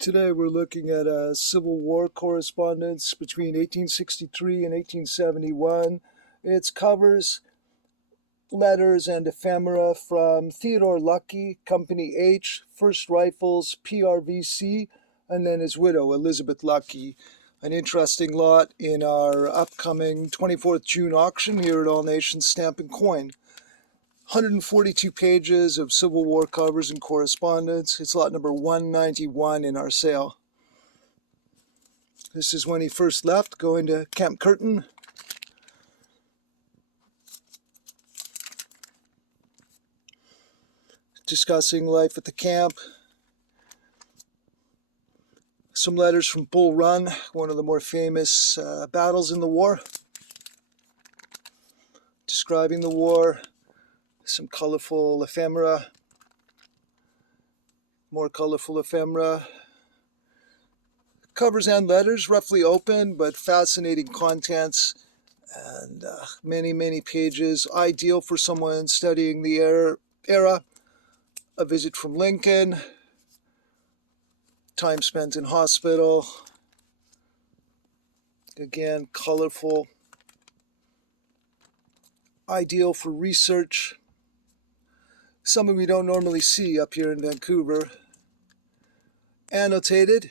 Today we're looking at a Civil War correspondence between 1863 and 1871. It covers letters and ephemera from Theodore Luckey, Company H, 1st Rifles, PRVC, and then his widow, Elizabeth Luckey. An interesting lot in our upcoming 24th June auction here at All Nations Stamp and Coin. 142 pages of Civil War covers and correspondence. It's lot number 191 in our sale. This is when he first left, going to Camp Curtin. Discussing life at the camp. Some letters from Bull Run, one of the more famous battles in the war. Describing the war. Some colorful ephemera. More colorful ephemera. Covers and letters, roughly open, but fascinating contents. And many pages. Ideal for someone studying the era. A visit from Lincoln. Time spent in hospital. Again, colorful. Ideal for research. Something we don't normally see up here in Vancouver. Annotated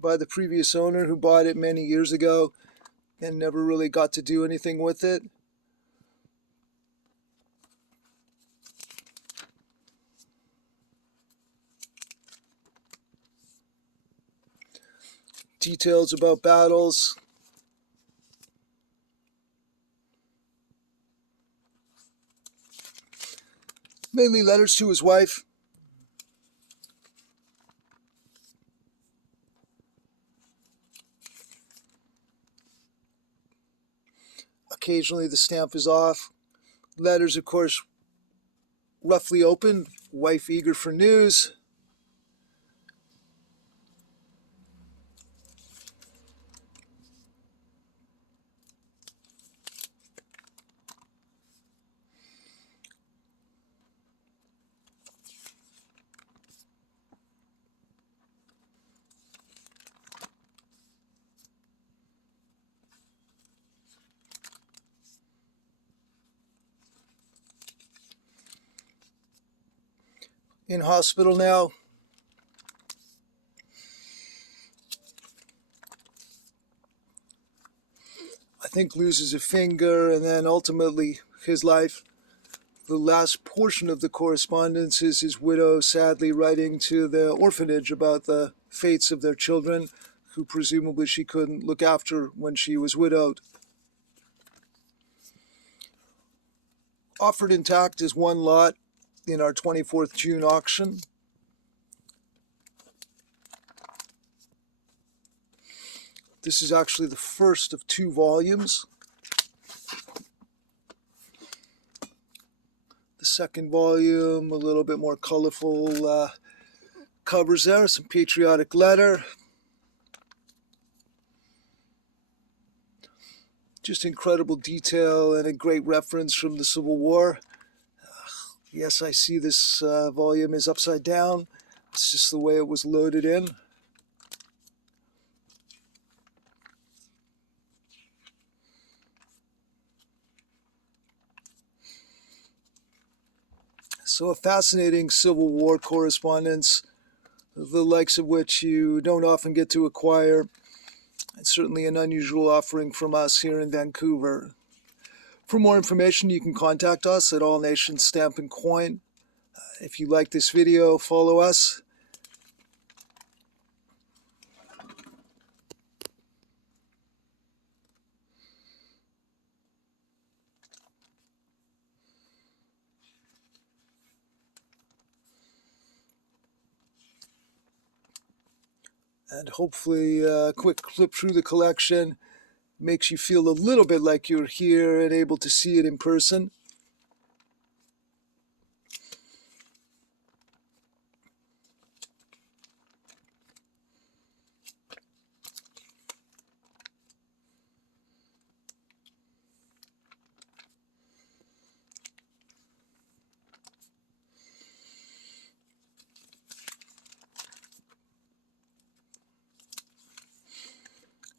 by the previous owner who bought it many years ago and never really got to do anything with it. Details about battles. Mainly letters to his wife. Occasionally the stamp is off. Letters, of course, roughly open. Wife eager for news. In hospital now. I think loses a finger, and then ultimately his life. The last portion of the correspondence is his widow sadly writing to the orphanage about the fates of their children, who presumably she couldn't look after when she was widowed. Offered intact is one lot in our 24th June auction. This is actually the first of 2 volumes. The second volume, a little bit more colorful covers there, some patriotic letter. Just incredible detail and a great reference from the Civil War. Yes, I see this volume is upside down. It's just the way it was loaded in. So a fascinating Civil War correspondence, the likes of which you don't often get to acquire. It's certainly an unusual offering from us here in Vancouver. For more information, you can contact us at All Nations Stamp and Coin. If you like this video, follow us. And hopefully a quick flip through the collection makes you feel a little bit like you're here and able to see it in person.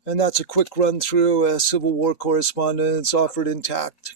And that's a quick run through Civil War correspondence offered intact.